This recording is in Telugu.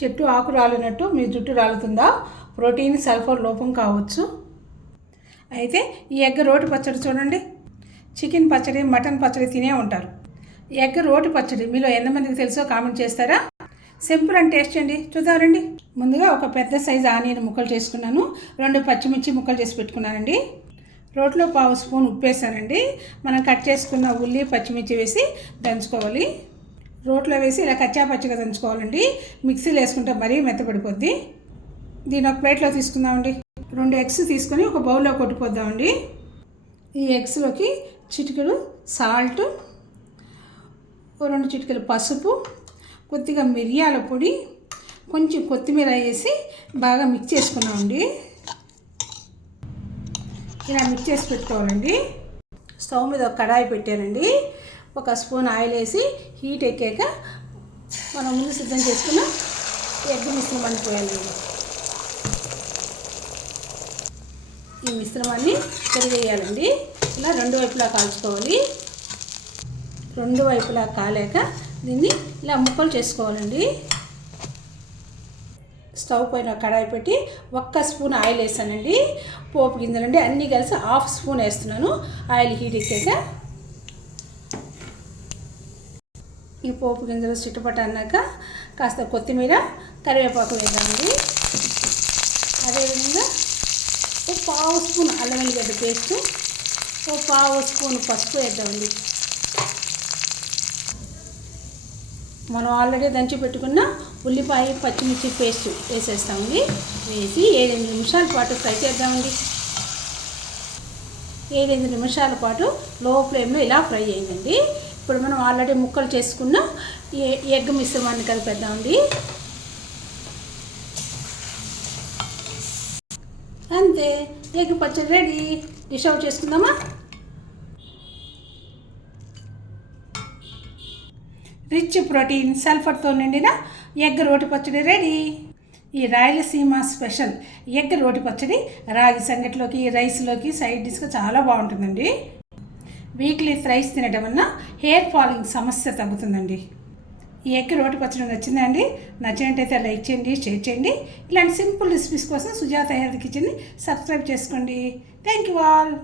చెట్టు ఆకు రాలినట్టు మీ జుట్టు రాలుతుందా? ప్రోటీన్ సల్ఫర్ లోపం కావచ్చు. అయితే ఈ ఎగ్ రోటి పచ్చడి చూడండి. చికెన్ పచ్చడి మటన్ పచ్చడి తినే ఉంటారు. ఎగ్ రోటి పచ్చడి మీలో ఎంతమందికి తెలుసో కామెంట్ చేస్తారా? సింపుల్ అండ్ టేస్ట్ అండి. చూద్దారండి ముందుగా ఒక పెద్ద సైజు ఆనియన్ ముక్కలు చేసుకున్నాను. రెండు పచ్చిమిర్చి ముక్కలు చేసి పెట్టుకున్నానండి. రోట్లో పావు స్పూన్ ఉప్పు వేసానండి. మనం కట్ చేసుకున్న ఉల్లి పచ్చిమిర్చి వేసి దంచుకోవాలి. రోట్లో వేసి ఇలా కచ్చాపచ్చిగా దంచుకోవాలండి. మిక్సీలో వేసుకుంటే మరీ మెత్తపడిపోద్ది. దీని ఒక ప్లేట్లో తీసుకుందామండి. రెండు ఎగ్స్ తీసుకొని ఒక బౌల్లో కొట్టిపోద్దామండి ఈ ఎగ్స్లోకి చిటికలు సాల్ట్ రెండు చిటికెలు పసుపు కొద్దిగా మిరియాల పొడి కొంచెం కొత్తిమీర వేసి బాగా మిక్స్ చేసుకున్నామండి. ఇలా మిక్స్ చేసి పెట్టుకోవాలండి. స్టవ్ మీద ఒక కడాయి పెట్టానండి. ఒక స్పూన్ ఆయిల్ వేసి హీట్ ఎక్కాక మనం ముందు సిద్ధం చేసుకున్న ఎగ్ మిశ్రమాన్ని పోయాలి. ఈ మిశ్రమాన్ని పెరిగేయాలండి. ఇలా రెండు వైపులా కాల్చుకోవాలి. రెండు వైపులా కాలేక దీన్ని ఇలా ముక్కలు చేసుకోవాలండి. స్టవ్ పైన కడాయి పెట్టి ఒక్క స్పూన్ ఆయిల్ వేసానండి. పోపు గింజలండి అన్నీ కలిసి హాఫ్ స్పూన్ వేస్తున్నాను. ఆయిల్ హీట్ ఎక్కాక ఈ పోపు గింజలు చిట్టుపట్ట అన్నాక కాస్త కొత్తిమీర కరివేపాకు వేద్దామండి. అదేవిధంగా ఓ పావు స్పూన్ అల్లం వెల్లిగడ్డ పేస్ట్ ఓ పావు స్పూన్ పసుపు వేద్దామండి. మనం ఆల్రెడీ దంచి పెట్టుకున్న ఉల్లిపాయ పచ్చిమిర్చి పేస్ట్ వేసేస్తామండి. వేసి ఏడెనిమిది నిమిషాల పాటు ఫ్రై చేద్దామండి. ఏడెనిమిది నిమిషాల పాటు లో ఫ్లేమ్లో ఇలా ఫ్రై అయిందండి. ఇప్పుడు మనం ఆల్రెడీ ముక్కలు చేసుకున్న ఎగ్ మిశ్రమాన్ని కలిపేద్దామండి. అంతే ఎగ్ పచ్చడి రెడీ. డిష్ అవుట్ చేసుకుందామా? రిచ్ ప్రోటీన్ సల్ఫర్తో నిండిన ఎగ్ రోటి పచ్చడి రెడీ. ఈ రాయలసీమ స్పెషల్ ఎగ్ రోటి పచ్చడి రాగి సంగటిలోకి రైస్లోకి సైడ్ డిష్గా చాలా బాగుంటుందండి. వీక్లీ థ్రైస్ తినడం వల్ల హెయిర్ ఫాలింగ్ సమస్య తగ్గుతుందండి. ఈ ఎగ్ రోటి పచ్చడి నచ్చిందా అండి? నచ్చినట్టయితే లైక్ చేయండి షేర్ చేయండి. ఇలాంటి సింపుల్ రెసిపీస్ కోసం సుజాత హెల్త్ కిచెన్ని సబ్స్క్రైబ్ చేసుకోండి. Thank you all.